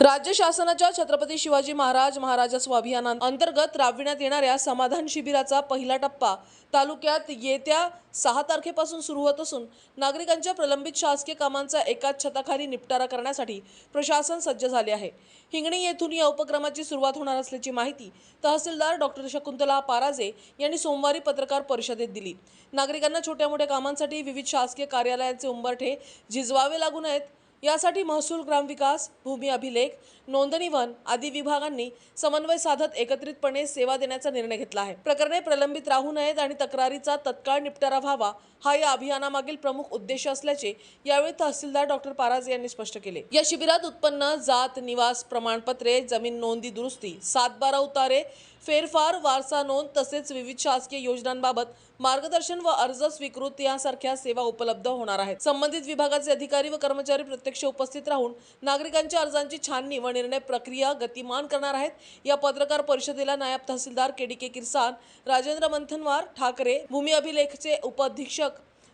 राज्य शासनाच्या छत्रपती शिवाजी महाराजस्व अभियानांतर्गत राबविण्यात येणाऱ्या समाधान शिबिराचा पहिला टप्पा तालुक्यात येत्या 6 तारखेपासून सुरू होत असून नागरिकांच्या प्रलंबित शासकीय कामांचा एकाच छताखाली निपटारा करण्यासाठी प्रशासन सज्ज झाले आहे। हिंगणी येथून या उपक्रमाची सुरुवात होणार असल्याची माहिती तहसीलदार डॉक्टर शकुंतला पाराजे यांनी सोमवारी पत्रकार परिषदेत दिली। नागरिकांना छोट्या मोठ्या कामांसाठी विविध शासकीय कार्यालयांचे उंबरठे झिजवावे लागू नयेत यासाठी महसूल, ग्रामविकास, भूमी अभिलेख, नोंदणी, वन आदी विभागांनी समन्वय साधत एकत्रितपणे सेवा देण्याचा निर्णय घेतला आहे। प्रकरणे प्रलंबित राहू नयेत आणि तक्रारीचा तत्काळ निपटारा व्हावा हा या अभियानामागील प्रमुख उद्देश असल्याचे यावेळी तहसीलदार डॉक्टर पाराजे यांनी स्पष्ट केले। या शिबिरात उत्पन्न, जात, निवास प्रमाणपत्रे, जमीन नोंदी दुरुस्ती, 7/12 उतारे, फेरफार, वारसा नोंद तसेच विविध शासकीय योजनांबाबत मार्गदर्शन व अर्ज स्वीकृत यासारख्या सेवा उपलब्ध होणार आहेत। संबंधित विभागाचे अधिकारी व कर्मचारी प्रत्यक्ष उपस्थित राहून नागरिकांच्या अर्जांची छाननी व निर्णय प्रक्रिया गतिमान करणार आहेत। या पत्रकार परिषदेला नायब तहसीलदार केडीके किरसान, राजेंद्र मंथनवार ठाकरे, भूमी अभिलेखचे उपअधीक्षक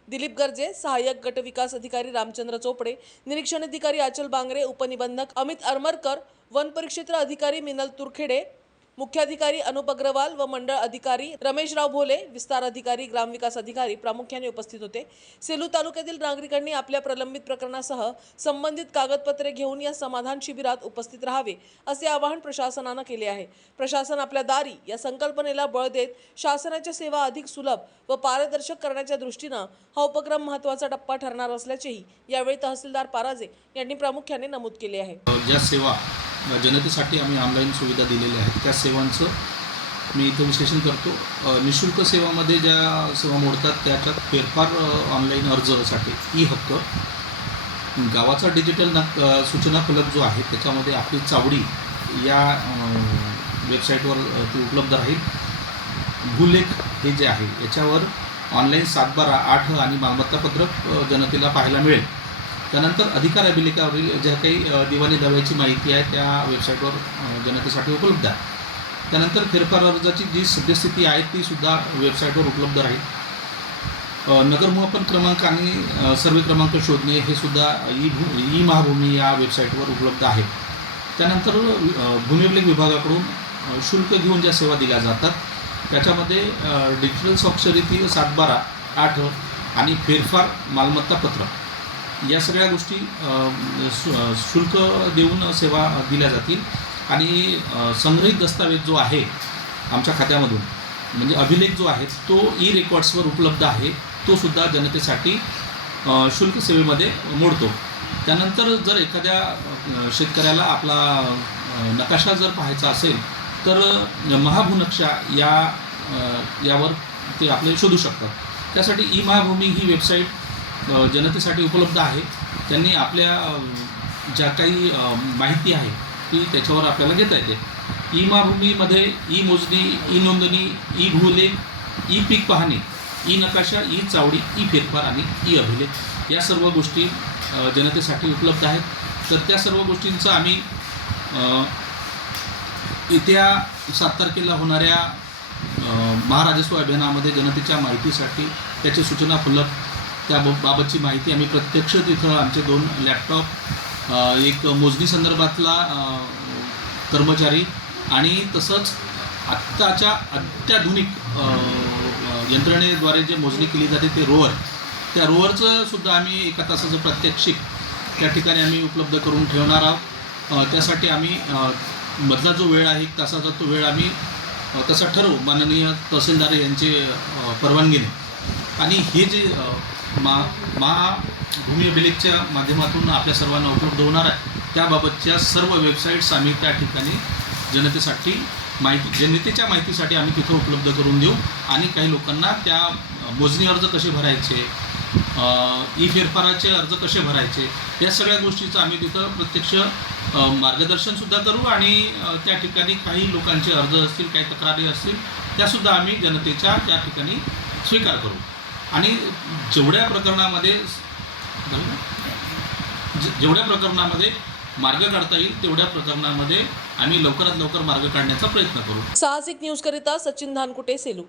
दिलीप गर्जे, सहाय्यक गट विकास अधिकारी रामचंद्र चोपडे, निरीक्षण अधिकारी आचल बांगरे, उपनिबंधक अमित अरमरकर, वन परिक्षेत्र अधिकारी मिनल तुरखेडे, मुख्याधिकारी अनुप अग्रवाल व मंडळ अधिकारी रमेशराव भोले, विस्तार अधिकारी, ग्रामविकास अधिकारी प्रामुख्याने उपस्थित होते। सेलू तालुक्यातील नागरिकांनी आपल्या प्रलंबित प्रकरणासह संबंधित कागदपत्रे घेऊन या समाधान शिबिरात उपस्थित राहावे असे आवाहन प्रशासनाने केले आहे। प्रशासन आपल्या दारी या संकल्पनेला बळ देत शासनाच्या सेवा अधिक सुलभ व पारदर्शक करण्याच्या दृष्टीने हा उपक्रम महत्त्वाचा टप्पा ठरणार असल्याचेही यावेळी तहसीलदार पाराजे यांनी प्रामुख्याने नमूद केले आहे। ज्या सेवा जनतेसाठी आम्ही ऑनलाईन सुविधा दिलेल्या आहेत त्या सेवांचं मी इथं विश्लेषण करतो। निःशुल्क सेवामध्ये ज्या सेवा मोडतात त्याच्यात फेरफार ऑनलाईन अर्जासाठी ई हक्क, गावाचा डिजिटल सूचना फलक जो आहे त्याच्यामध्ये आपली चावडी या वेबसाईटवर ती उपलब्ध राहील। भूलेख हे जे आहे याच्यावर ऑनलाईन 7/12, 8 आणि मालमत्ता पत्रक जनतेला पाहायला मिळेल। त्यानंतर अधिकार अभिलेखावरील ज्या काही दिवाणी दाव्याची माहिती आहे त्या वेबसाईटवर जनतेसाठी उपलब्ध आहे। त्यानंतर फेरफार अर्जाची जी सद्यस्थिती आहे ती सुद्धा वेबसाईटवर उपलब्ध राहील। नगरमोहपन क्रमांक आणि सर्वे क्रमांक शोधणे हे सुद्धा ई महाभूमी या वेबसाईटवर उपलब्ध आहे। त्यानंतर भूमी अभिलेख विभागाकडून शुल्क घेऊन ज्या सेवा दिल्या जातात त्याच्यामध्ये डिजिटल स्वाक्षरी 7/12, 8 आणि फेरफार मालमत्ता पत्र या सगळ्या गोष्टी शुल्क देऊन सेवा दिल्या जातील। आणि संग्रहित दस्तावेज जो आहे आमच्या खात्यामधून म्हणजे अभिलेख जो आहे तो ई रेकॉर्ड्सवर उपलब्ध आहे, तो सुद्धा जनतेसाठी शुल्क सेवेमध्ये मोडतो। त्यानंतर जर एखाद्या शेतकऱ्याला आपला नकाशा जर पाहायचा असेल तर महाभूनक्षा यावर ते आपले शोधू शकतात। त्यासाठी ई महाभूमी ही वेबसाईट जनतेसाठी उपलब्ध आहे। त्यांनी आपल्या ज्या काही माहिती आहे ती त्याच्यावर आपल्याला घेता येते। ई महाभूमीमध्ये ई मोजणी, ई नोंदणी, ई भूलेख, ई पीक पाहणी, ई नकाशा, ई चावडी, ई फेरफार आणि ई अभिलेख या सर्व गोष्टी जनतेसाठी उपलब्ध आहेत। तर त्या सर्व गोष्टींचं आम्ही येत्या 7 तारखेला होणाऱ्या महाराजस्व अभियानामध्ये जनतेच्या माहितीसाठी त्याचे सूचना फलक त्याबाबतची माहिती आम्ही प्रत्यक्ष तिथं आमचे 2 लॅपटॉप, एक मोजणी संदर्भातला कर्मचारी आणि तसंच आत्ताच्या अत्याधुनिक यंत्रणेद्वारे जे मोजणी केली जाते ते रोवर, त्या रोवरचं सुद्धा आम्ही 1 तासाचं प्रात्यक्षिक त्या ठिकाणी आम्ही उपलब्ध करून ठेवणार आहोत। त्यासाठी आम्ही मधला जो वेळ आहे 1 तासाचा तो वेळ आम्ही तसा ठरवू माननीय तहसीलदार यांचे परवानगीने। आणि हे जे भूमी अभिलेखच्या माध्यमातून आपल्या सर्वांना उपलब्ध होणार आहे त्याबाबतच्या सर्व वेबसाईट्स आम्ही त्या ठिकाणी जनतेच्या माहितीसाठी आम्ही तिथं उपलब्ध करून देऊ। आणि काही लोकांना त्या मोजणी अर्ज कसे भरायचे, ई फेरफाराचे अर्ज कसे भरायचे या सगळ्या गोष्टीचं आम्ही तिथं प्रत्यक्ष मार्गदर्शनसुद्धा करू। आणि त्या ठिकाणी काही लोकांचे अर्ज असतील, काही तक्रारी असतील त्यासुद्धा आम्ही जनतेच्या त्या ठिकाणी स्वीकार करू। आणि जेवढ्या प्रकरणामध्ये मार्ग काढता येईल तेवढ्या प्रकरणामध्ये आम्ही लवकरात लवकर मार्ग काढण्याचा प्रयत्न करू। साहसिक न्यूज करिता सचिन धानकुटे, सेलू।